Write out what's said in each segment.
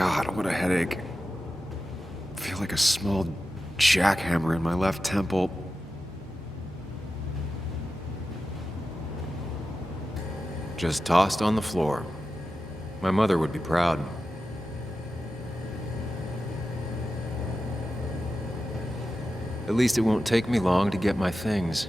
God, what a headache. I feel like a small jackhammer in my left temple. Just tossed on the floor. My mother would be proud. At least it won't take me long to get my things.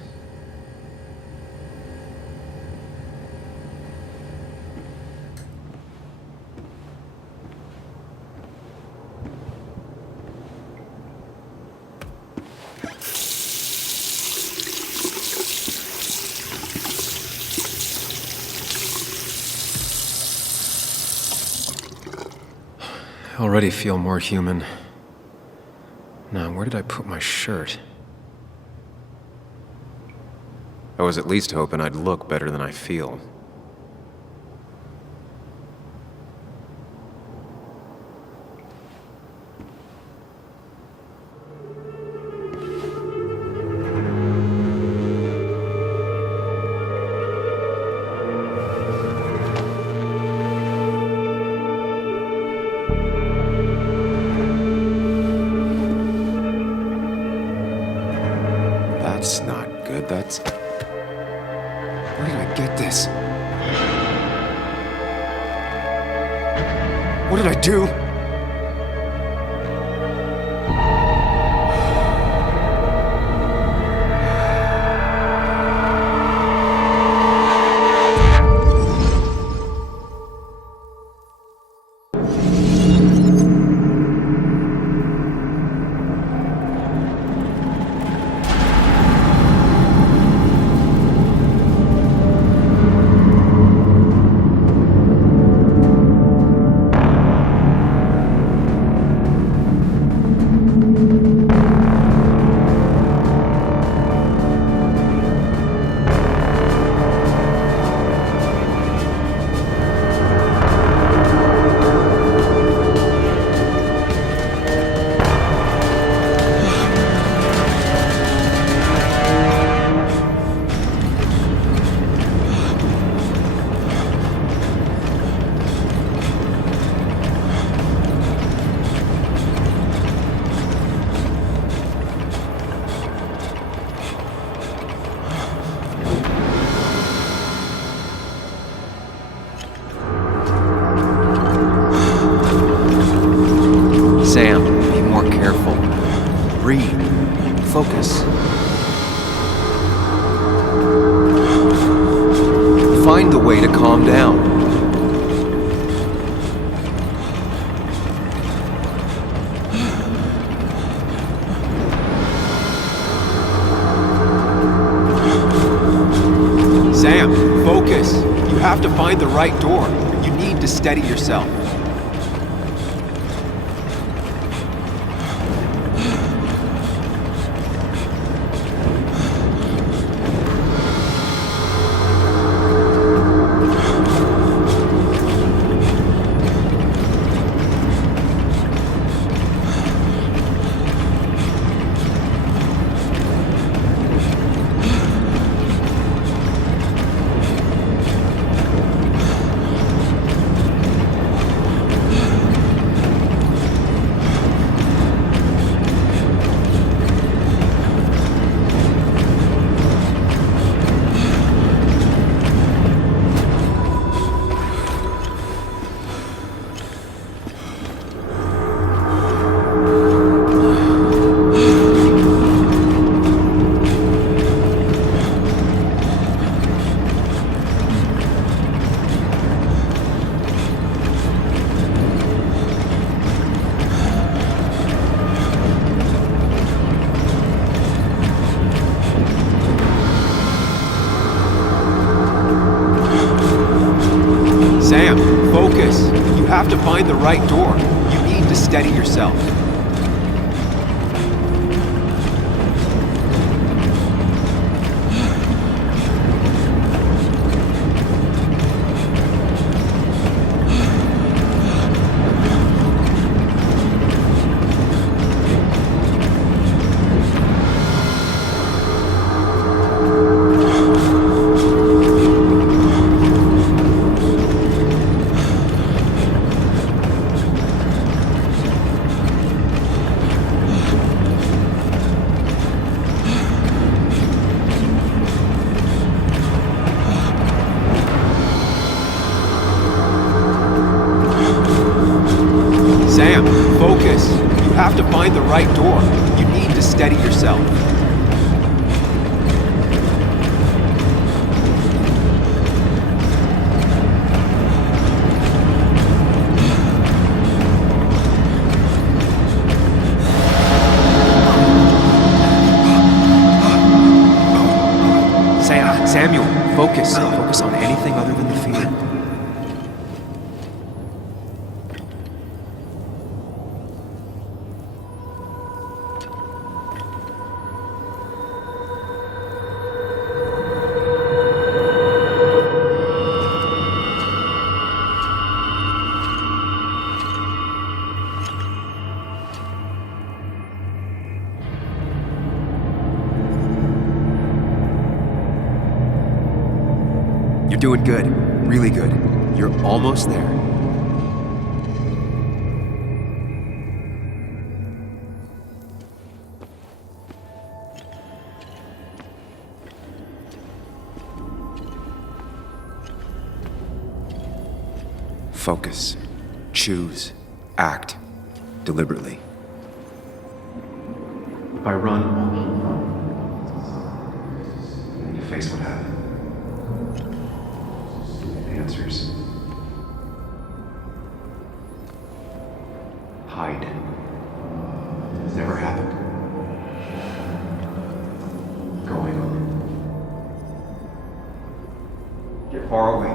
I already feel more human. Now, where did I put my shirt? I was at least hoping I'd look better than I feel. That's not good. That's... Where did I get this? What did I do? Sam, be more careful. Breathe. Focus. Find a way to calm down. Sam, focus. You have to find the right door. You need to steady yourself. Sam, focus. You have to find the right door. You need to steady yourself. find the right door. You need to steady yourself. Samuel, focus. Focus on anything other than the fear. You're doing good. Really good. You're almost there. Focus. Choose. Act. Deliberately. If I run, you face what happened. Answers. Hide. It's never happened. Going on. Get far away.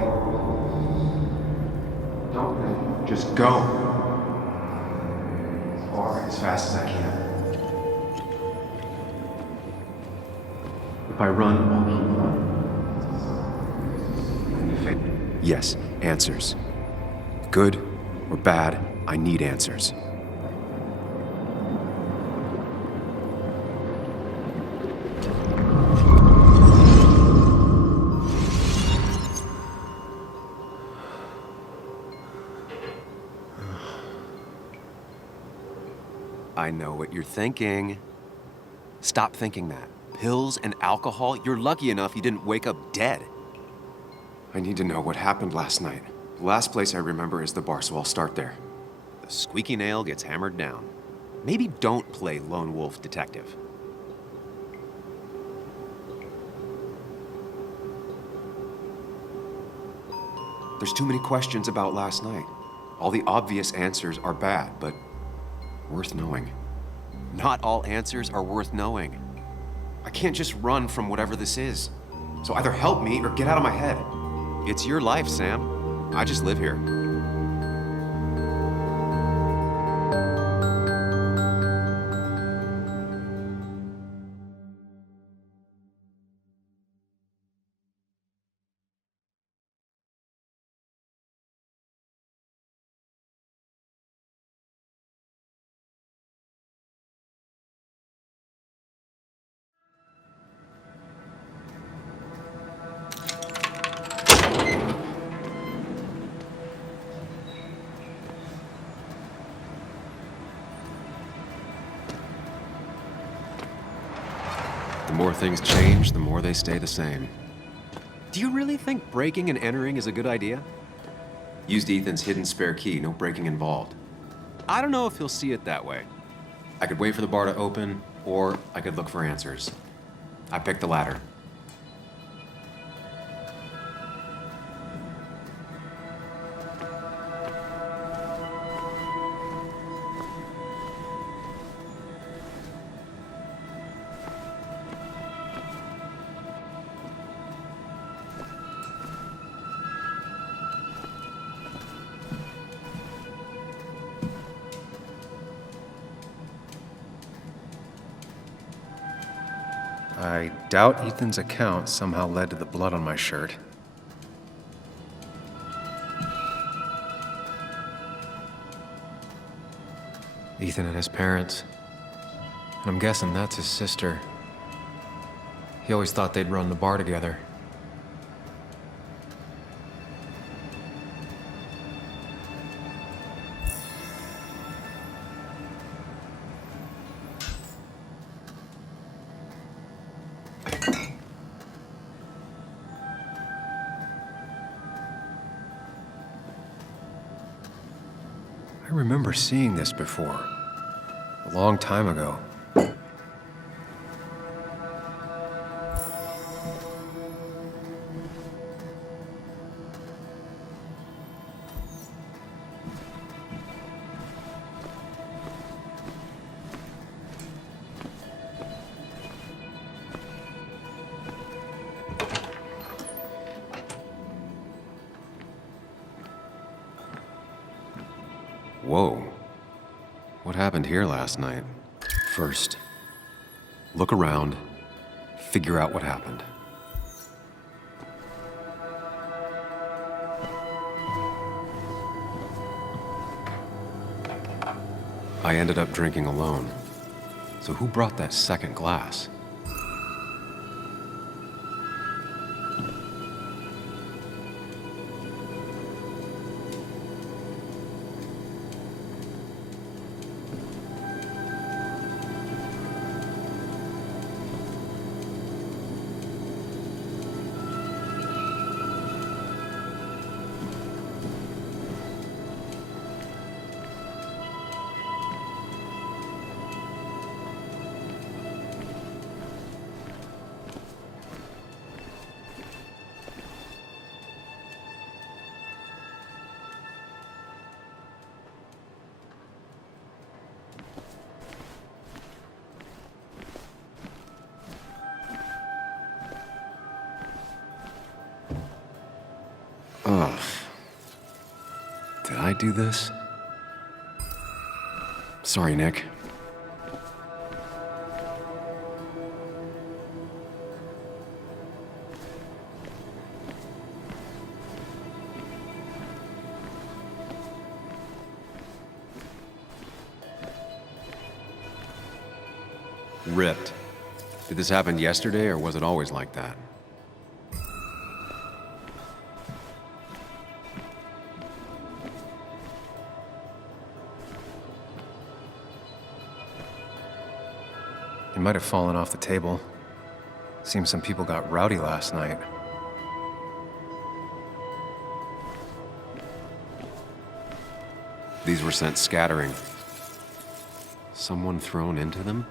Don't think. Just go. As far, as fast as I can. If I run, yes, answers. Good or bad, I need answers. I know what you're thinking. Stop thinking that. Pills and alcohol, you're lucky enough you didn't wake up dead. I need to know what happened last night. The last place I remember is the bar, so I'll start there. The squeaky nail gets hammered down. Maybe don't play lone wolf detective. There's too many questions about last night. All the obvious answers are bad, but worth knowing. Not all answers are worth knowing. I can't just run from whatever this is. So either help me or get out of my head. It's your life, Sam. I just live here. The more things change, the more they stay the same. Do you really think breaking and entering is a good idea? Used Ethan's hidden spare key, no breaking involved. I don't know if he'll see it that way. I could wait for the bar to open, or I could look for answers. I picked the latter. I doubt Ethan's account somehow led to the blood on my shirt. Ethan and his parents. And I'm guessing that's his sister. He always thought they'd run the bar together. I remember seeing this before. A long time ago. Whoa. What happened here last night? First, look around, figure out what happened. I ended up drinking alone. So who brought that second glass? Ugh. Did I do this? Sorry, Nick. Ripped. Did this happen yesterday, or was it always like that? It might have fallen off the table. Seems some people got rowdy last night. These were sent scattering. Someone thrown into them?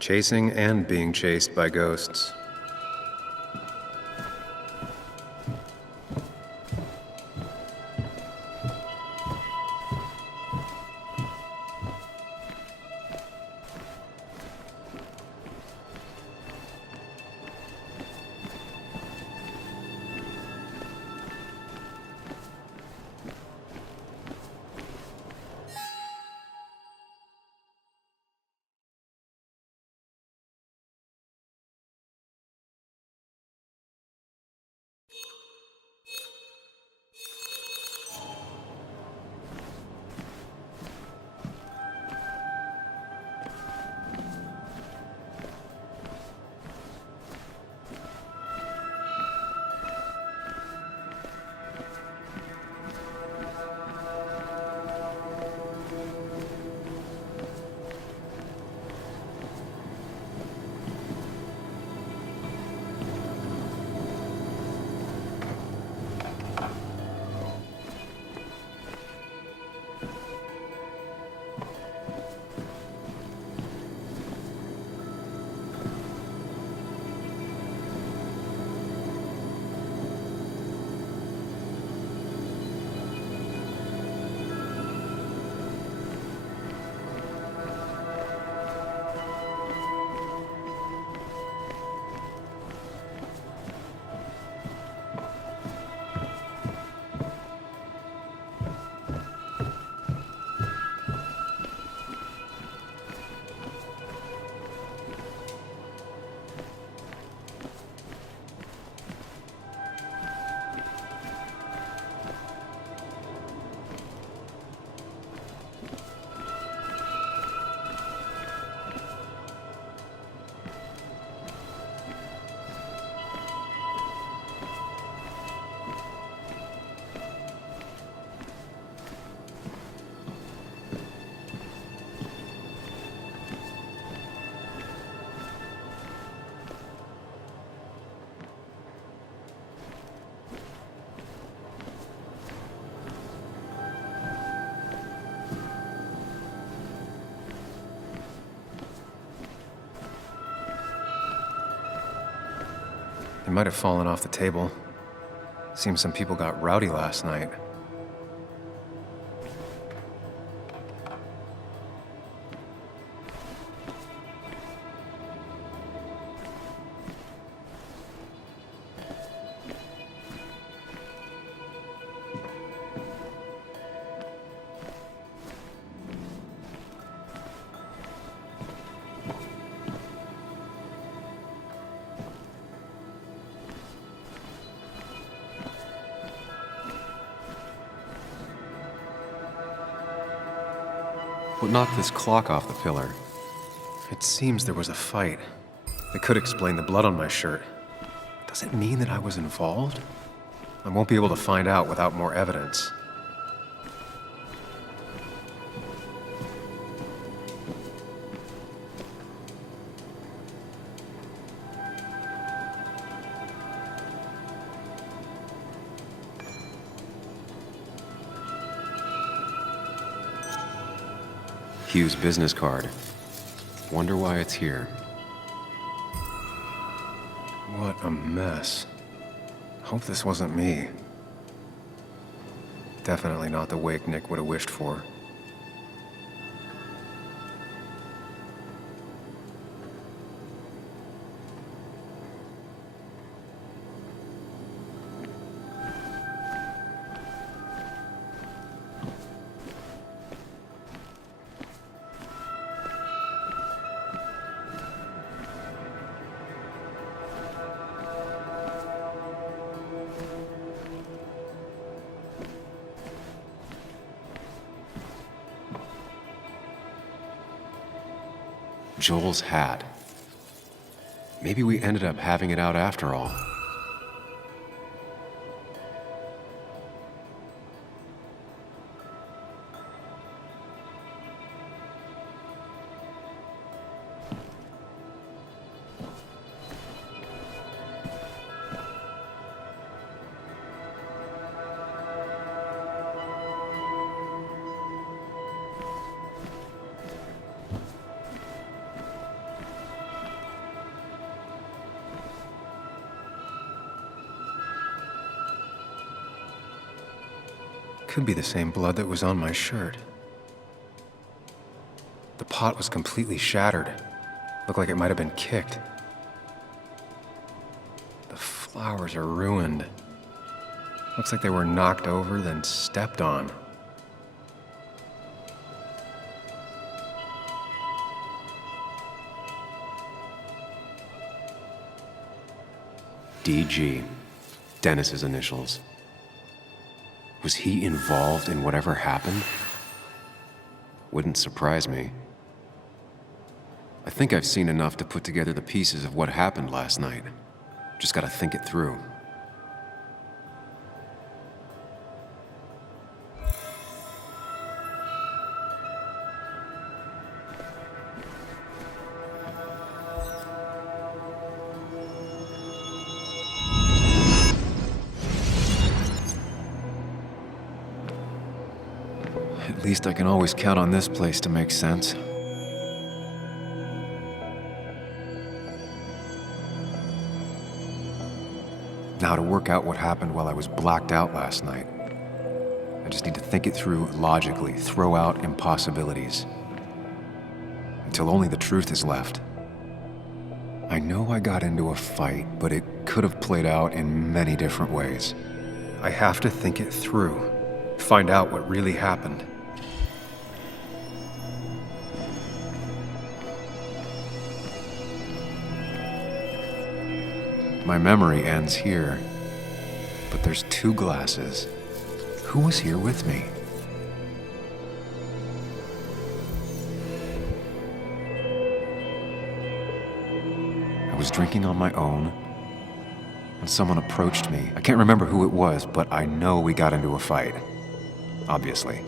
Chasing and being chased by ghosts. might have fallen off the table. Seems some people got rowdy last night. What knocked this clock off the pillar? It seems there was a fight. It could explain the blood on my shirt. Does it mean that I was involved? I won't be able to find out without more evidence. Hugh's business card. Wonder why it's here. What a mess. Hope this wasn't me. Definitely not the wake Nick would have wished for. Joel's hat. Maybe we ended up having it out after all. Could be the same blood that was on my shirt. The pot was completely shattered. Looked like it might have been kicked. The flowers are ruined. Looks like they were knocked over, then stepped on. DG. Dennis's initials. Was he involved in whatever happened? Wouldn't surprise me. I think I've seen enough to put together the pieces of what happened last night. Just gotta think it through. At least I can always count on this place to make sense. Now to work out what happened while I was blacked out last night. I just need to think it through logically, throw out impossibilities. Until only the truth is left. I know I got into a fight, but it could have played out in many different ways. I have to think it through. Find out what really happened. My memory ends here. But there's 2 glasses. Who was here with me? I was drinking on my own when someone approached me. I can't remember who it was, but I know we got into a fight. Obviously.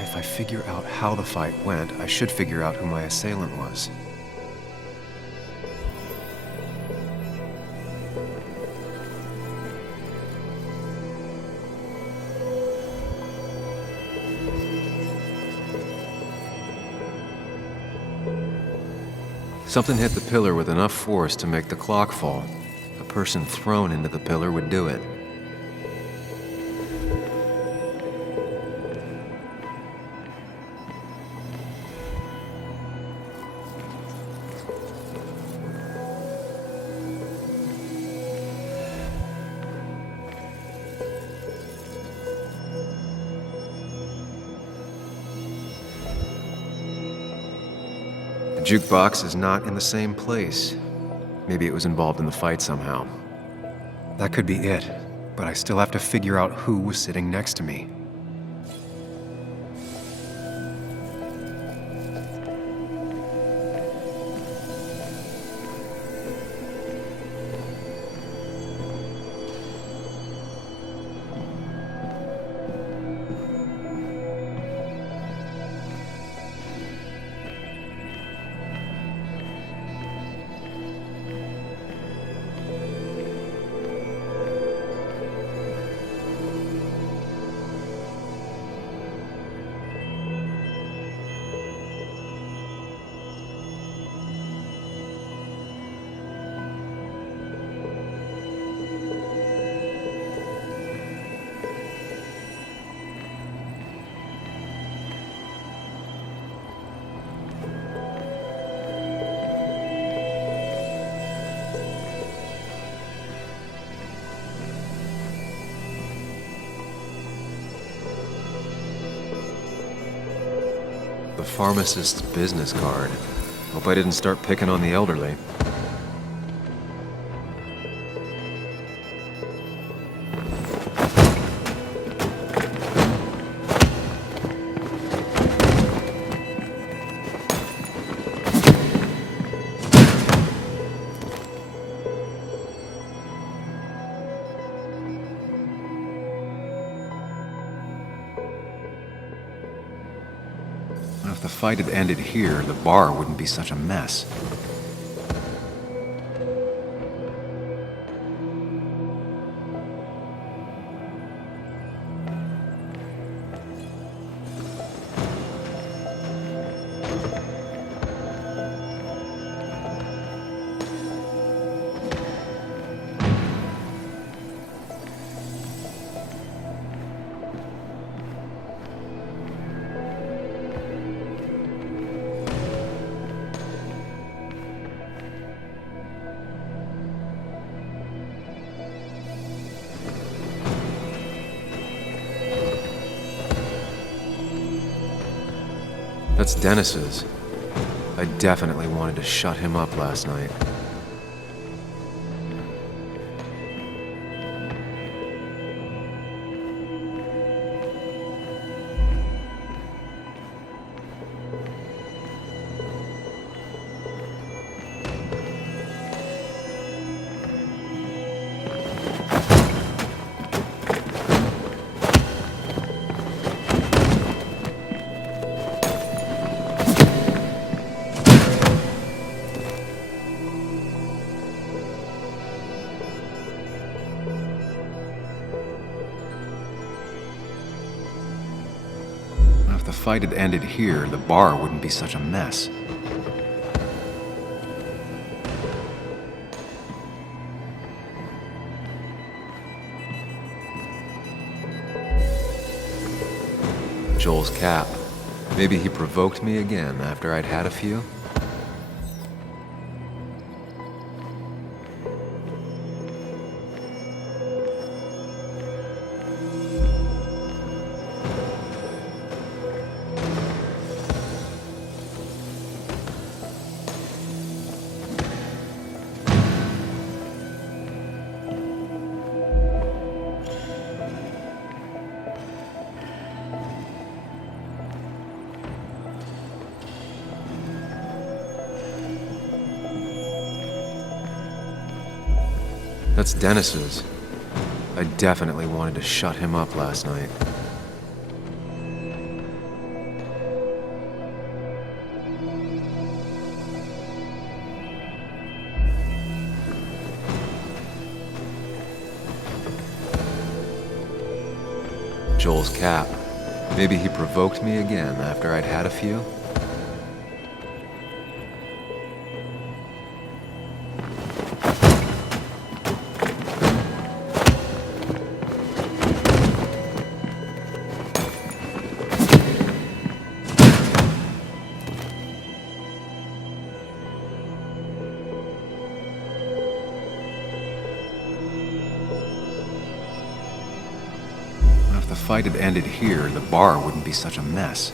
If I figure out how the fight went, I should figure out who my assailant was. Something hit the pillar with enough force to make the clock fall. A person thrown into the pillar would do it. The jukebox is not in the same place. Maybe it was involved in the fight somehow. That could be it, but I still have to figure out who was sitting next to me. The pharmacist's business card. Hope I didn't start picking on the elderly. If the fight had ended here, the bar wouldn't be such a mess. That's Dennis's. I definitely wanted to shut him up last night. If the fight had ended here, the bar wouldn't be such a mess. Joel's cap. Maybe he provoked me again after I'd had a few? That's Dennis's. I definitely wanted to shut him up last night. Joel's cap. Maybe he provoked me again after I'd had a few? fight had ended here, the bar wouldn't be such a mess.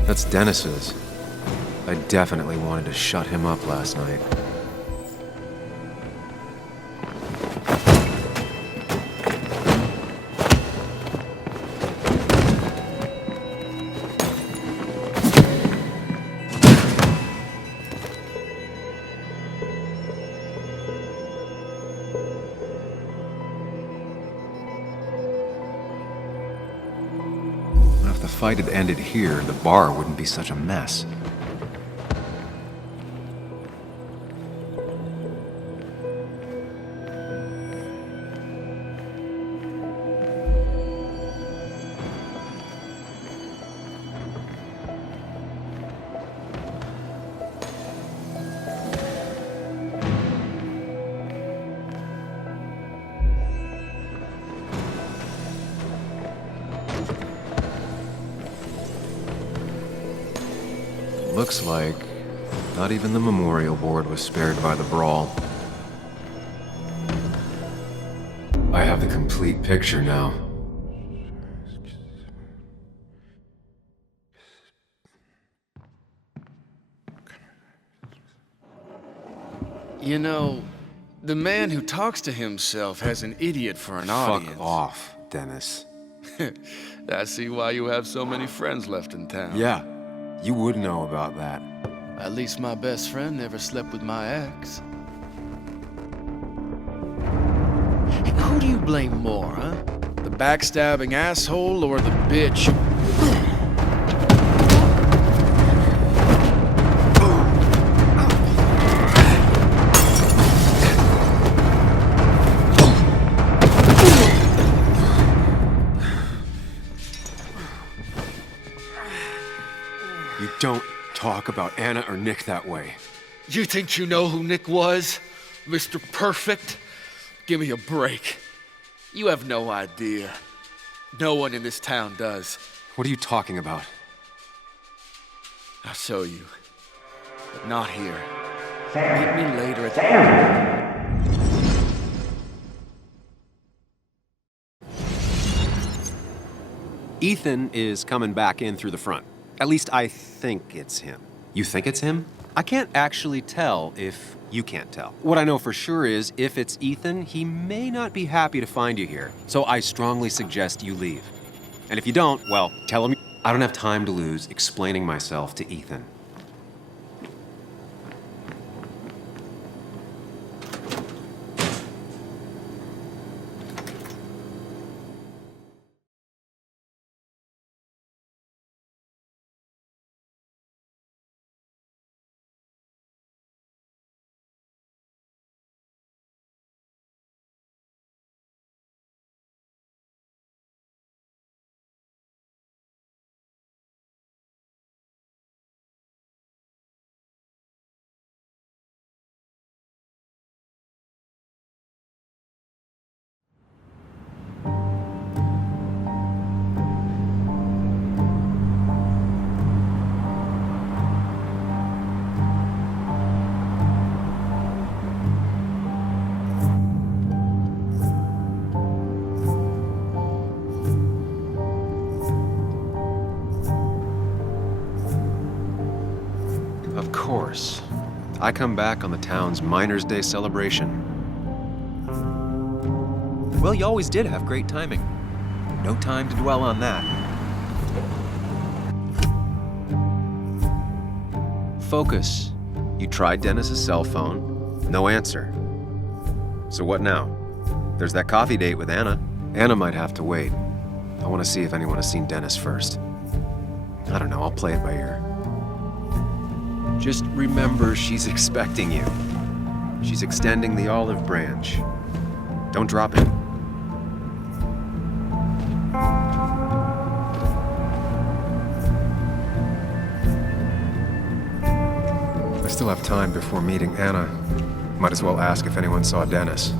That's Dennis's. I definitely wanted to shut him up last night. If the fight had ended here, the bar wouldn't be such a mess. Looks like not even the memorial board was spared by the brawl. I have the complete picture now. You know, the man who talks to himself has an idiot for an audience. Fuck off, Dennis. I see why you have so many friends left in town. Yeah, you would know about that. At least my best friend never slept with my ex. Who do you blame more, huh? The backstabbing asshole or the bitch? You don't talk about Anna or Nick that way. You think you know who Nick was? Mr. Perfect? Give me a break. You have no idea. No one in this town does. What are you talking about? I'll show you. But not here. Meet me later at the... Ethan is coming back in through the front. At least I think it's him. You think it's him? I can't actually tell if you can't tell. What I know for sure is if it's Ethan, he may not be happy to find you here. So I strongly suggest you leave. And if you don't, well, tell him. I don't have time to lose explaining myself to Ethan. Of course. I come back on the town's Miners' Day celebration. Well, you always did have great timing. No time to dwell on that. Focus. You tried Dennis's cell phone. No answer. So what now? There's that coffee date with Anna. Anna might have to wait. I want to see if anyone has seen Dennis first. I don't know, I'll play it by ear. Just remember she's expecting you. She's extending the olive branch. Don't drop it. I still have time before meeting Anna. Might as well ask if anyone saw Dennis.